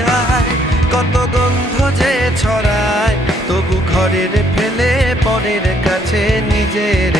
হায় কত গন্ধ যে ছড়ায়, তবু ঘরের ফেলে পরের কাছে নিজের